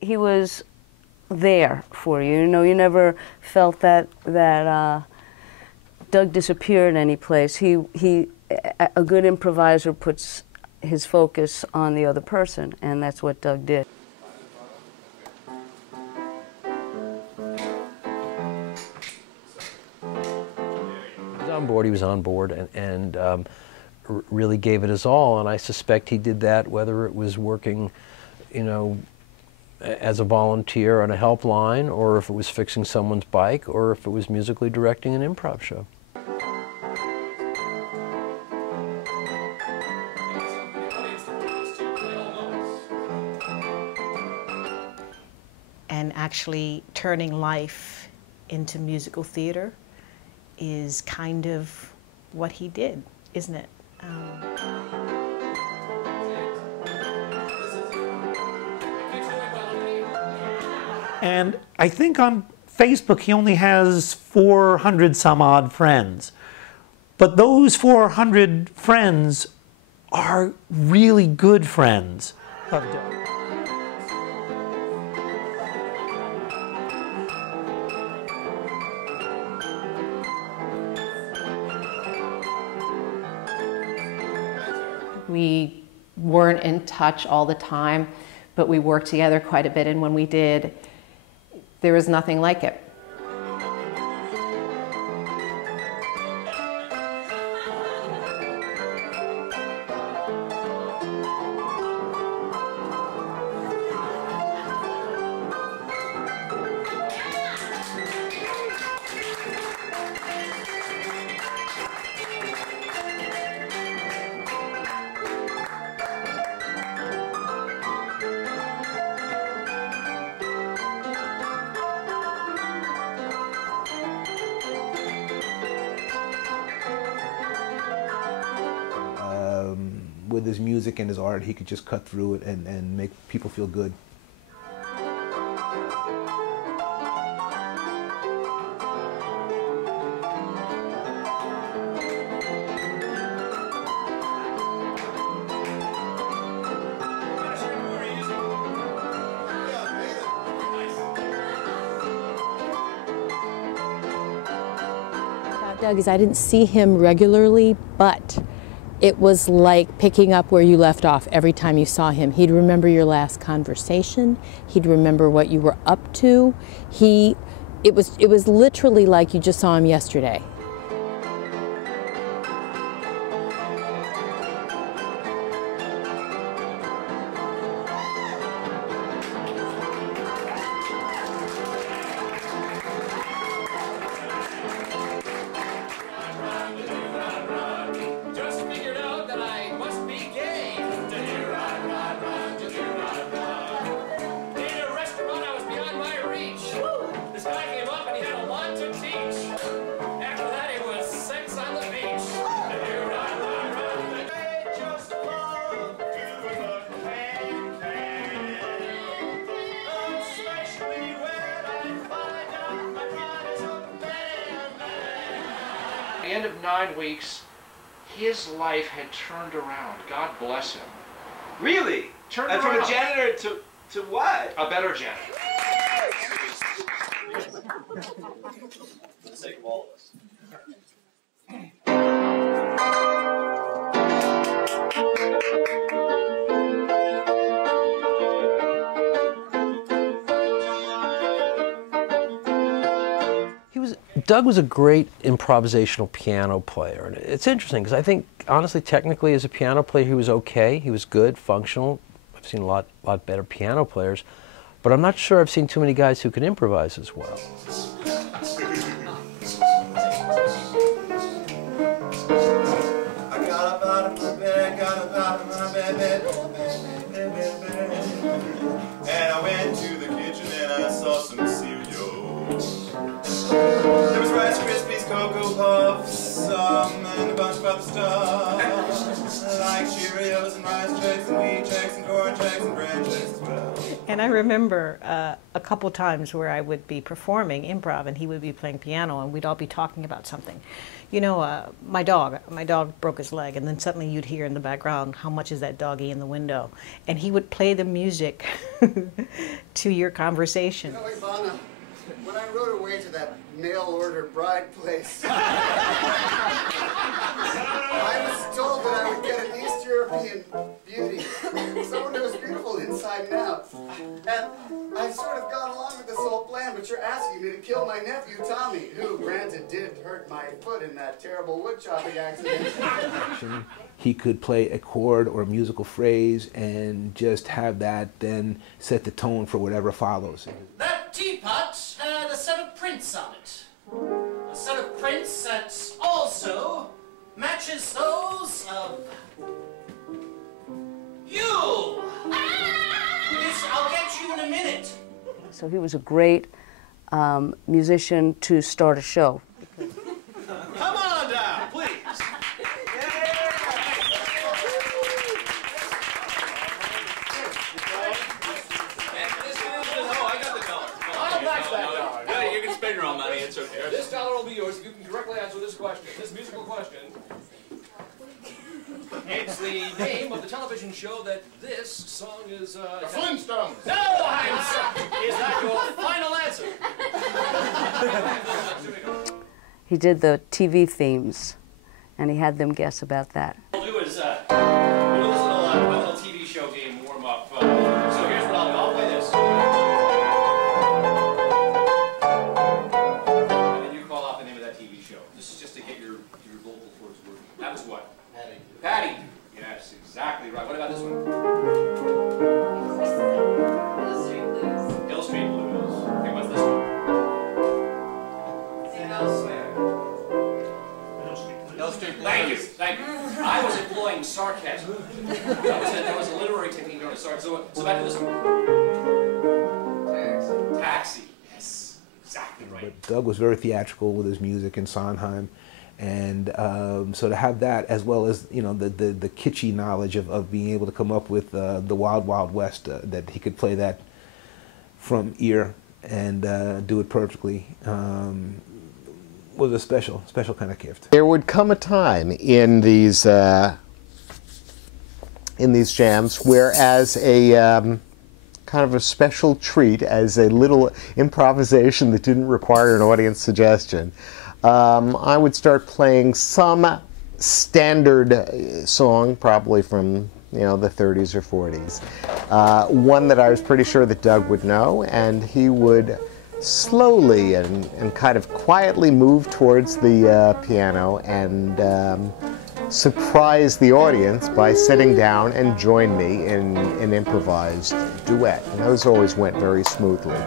he was there for you. You know, you never felt that Doug disappeared any place. A good improviser puts his focus on the other person, and that's what Doug did. He was on board and really gave it his all, and I suspect he did that whether it was working, you know, as a volunteer on a helpline, or if it was fixing someone's bike, or if it was musically directing an improv show. And actually turning life into musical theater is kind of what he did, isn't it? And I think on Facebook he only has 400 some odd friends. But those 400 friends are really good friends of Doug. We weren't in touch all the time, but we worked together quite a bit, and when we did, there was nothing like it. With his music and his art, he could just cut through it and make people feel good. About Doug is I didn't see him regularly, but it was like picking up where you left off every time you saw him. He'd remember your last conversation. He'd remember what you were up to. It was literally like you just saw him yesterday. At the end of 9 weeks, his life had turned around. God bless him. Really? Turned and around. From a janitor to what? A better janitor. For the sake of all of us. Doug was a great improvisational piano player, and it's interesting because I think, honestly, technically as a piano player he was okay, he was good, functional. I've seen a lot better piano players, but I'm not sure I've seen too many guys who can improvise as well. I got up out of my bed, and I went to the kitchen and I saw some cereal. There was Rice Krispies, Cocoa Puffs, and a bunch of other stuff, like Cheerios and rice checks and wheat checks and corn checks and bran checks as well. And I remember a couple times where I would be performing improv and he would be playing piano and we'd all be talking about something. You know, my dog broke his leg, and then suddenly you'd hear in the background, how much is that doggy in the window? And he would play the music to your conversation. You know, Ivana, when I rode away to that mail-order bride place, I was told that I would get an East European beauty, someone who was beautiful inside and out. And I've sort of gone along with this whole plan, but you're asking me to kill my nephew, Tommy, who, granted, did hurt my foot in that terrible wood chopping accident. He could play a chord or a musical phrase and just have that then set the tone for whatever follows. That teapot had a set of prints on it. A set of prints that also matches those of you. Yes, I'll get you in a minute. So he was a great musician to start a show. Come on down, please. This dollar will be yours if you can correctly answer this question, this musical question. It's the name of the television show that this song is, The Flintstones. No, Heinz! Is that your final answer? He did the TV themes, and he had them guess about that. What we'll do is, we'll do this little TV show game warm-up. So here's what I'll do. I'll play this. That was what? Patty. Patty. Yes, exactly right. What about this one? Hill Street Blues. Okay, what's this one? Elsewhere. Hill Street Blues. Thank you. Thank you. I was employing sarcasm. That was a literary technique known as sarcasm. So back to this one. Taxi. Taxi. Yes, exactly right. But Doug was very theatrical with his music in Sondheim. And so to have that, as well as the kitschy knowledge of being able to come up with the Wild Wild West, that he could play that from ear and do it perfectly, was a special kind of gift. There would come a time in these jams where, as a kind of a special treat, as a little improvisation that didn't require an audience suggestion, I would start playing some standard song, probably from the 30s or 40s. One that I was pretty sure that Doug would know, and he would slowly and kind of quietly move towards the piano and surprise the audience by sitting down and join me in an improvised duet. And those always went very smoothly.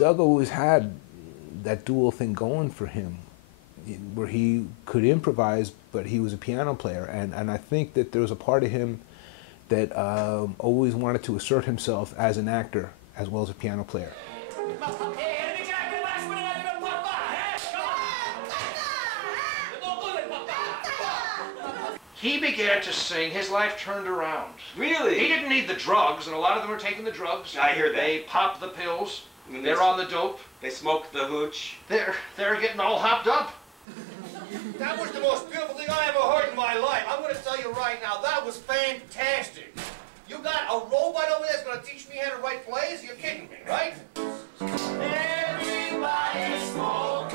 Doug always had that dual thing going for him, where he could improvise, but he was a piano player. And I think that there was a part of him that always wanted to assert himself as an actor as well as a piano player. He began to sing, his life turned around. Really? He didn't need the drugs, and a lot of them are taking the drugs. I hear that. They pop the pills, they're on the dope. They smoke the hooch. They're getting all hopped up. That was the most beautiful thing I ever heard in my life. I'm going to tell you right now, that was fantastic. You got a robot over there that's going to teach me how to write plays? You're kidding me, right? Everybody smoke.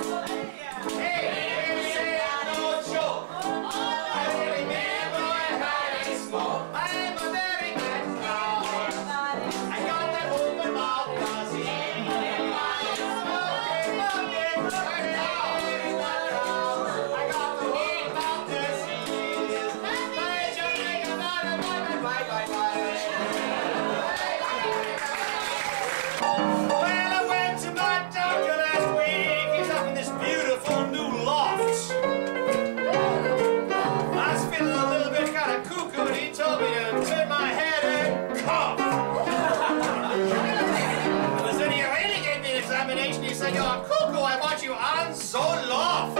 Hey, say I don't joke. I remember how to smoke. I'm a very good girl. I got that open mouth, cause everybody smoking, smoking, now. I got the whole mouth disease. I just think about it, bye. Well, I went to my doctor last week. He's up in this beautiful new loft. I was feeling a little bit kind of cuckoo, and he told me to turn my head and cough. But then he really gave me an examination. He said, "You're cuckoo. I want you on so loft."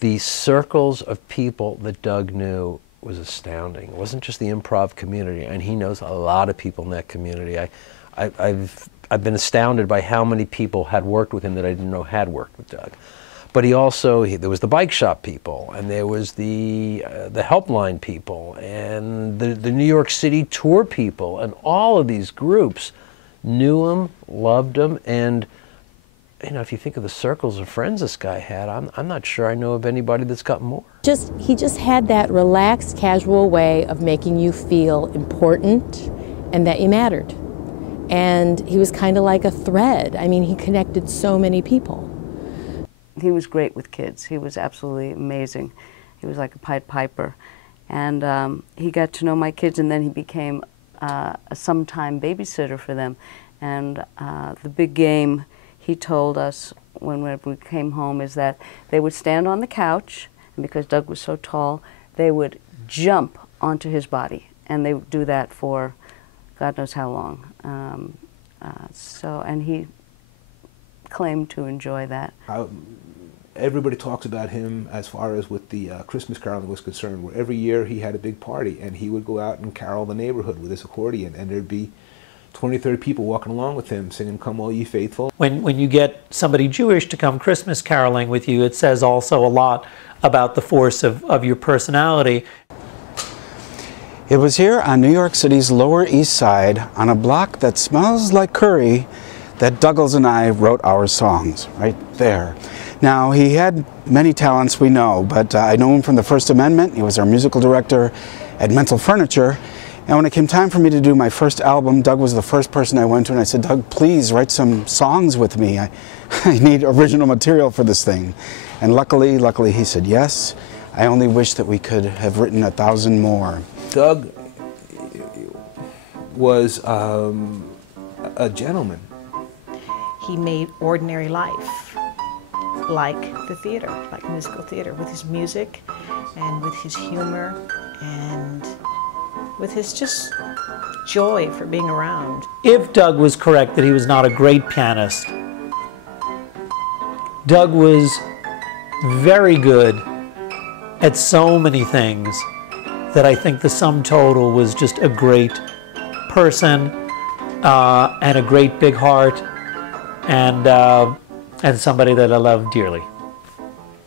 The circles of people that Doug knew was astounding. It wasn't just the improv community, and he knows a lot of people in that community. I've been astounded by how many people had worked with him that I didn't know had worked with Doug. But he also, there was the bike shop people, and there was the helpline people, and the New York City tour people, and all of these groups knew him, loved him, and you know, if you think of the circles of friends this guy had, I'm not sure I know of anybody that's got more. He just had that relaxed, casual way of making you feel important and that you mattered. And he was kind of like a thread. I mean, he connected so many people. He was great with kids. He was absolutely amazing. He was like a Pied Piper. And he got to know my kids, and then he became a sometime babysitter for them. And the big game he told us whenever we came home is that they would stand on the couch, and because Doug was so tall, they would jump onto his body, and they would do that for God knows how long. And he claimed to enjoy that. Everybody talks about him as far as with the Christmas caroling was concerned, where every year he had a big party, and he would go out and carol the neighborhood with his accordion, and there'd be 20, 30 people walking along with him singing "Come All Ye Faithful." When you get somebody Jewish to come Christmas caroling with you, it says also a lot about the force of your personality. It was here on New York City's Lower East Side, on a block that smells like curry, that Douglas and I wrote our songs, right there. Now, he had many talents, we know, but I know him from the First Amendment. He was our musical director at Mental Furniture. And when it came time for me to do my first album, Doug was the first person I went to, and I said, "Doug, please write some songs with me. I need original material for this thing." And luckily he said yes. I only wish that we could have written 1,000 more. Doug was a gentleman. He made ordinary life like the theater, like musical theater, with his music and with his humor and with his just joy for being around. If Doug was correct that he was not a great pianist, Doug was very good at so many things that I think the sum total was just a great person and a great big heart and somebody that I love dearly.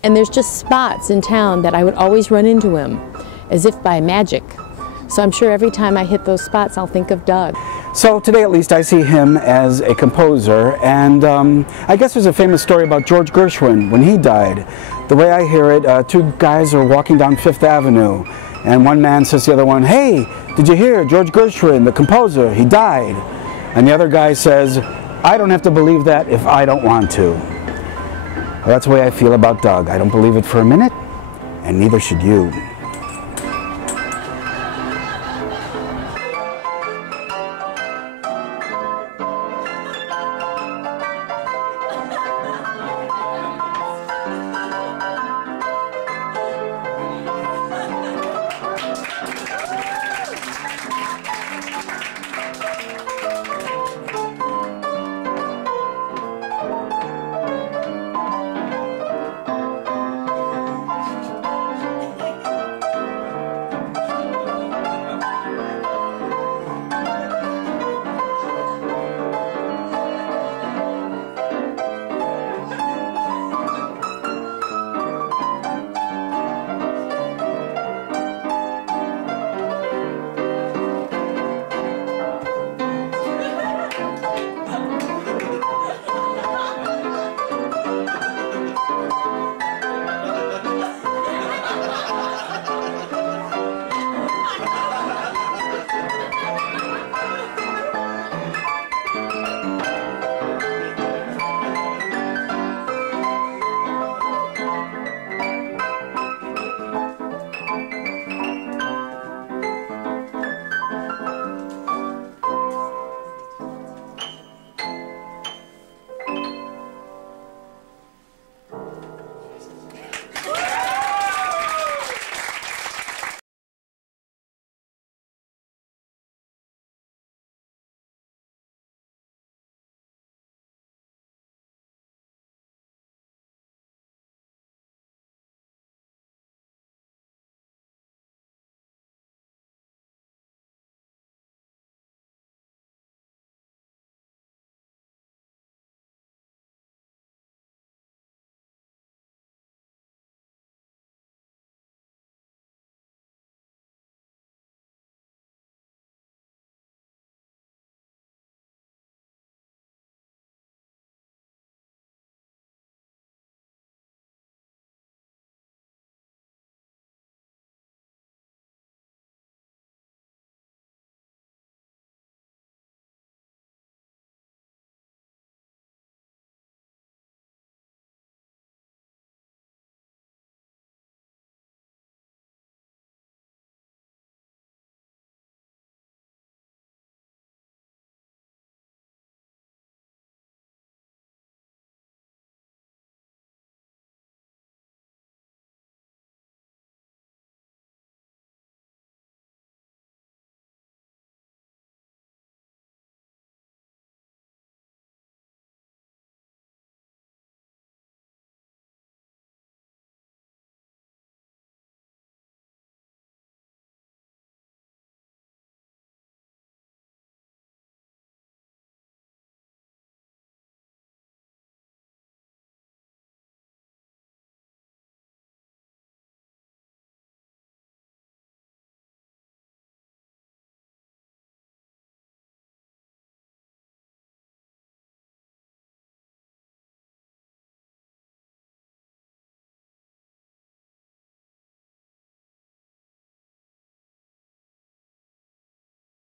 And there's just spots in town that I would always run into him, as if by magic. So I'm sure every time I hit those spots, I'll think of Doug. So today at least I see him as a composer, and I guess there's a famous story about George Gershwin when he died. The way I hear it, two guys are walking down Fifth Avenue, and one man says to the other one, "Hey, did you hear George Gershwin, the composer, he died?" And the other guy says, "I don't have to believe that if I don't want to." Well, that's the way I feel about Doug. I don't believe it for a minute, and neither should you.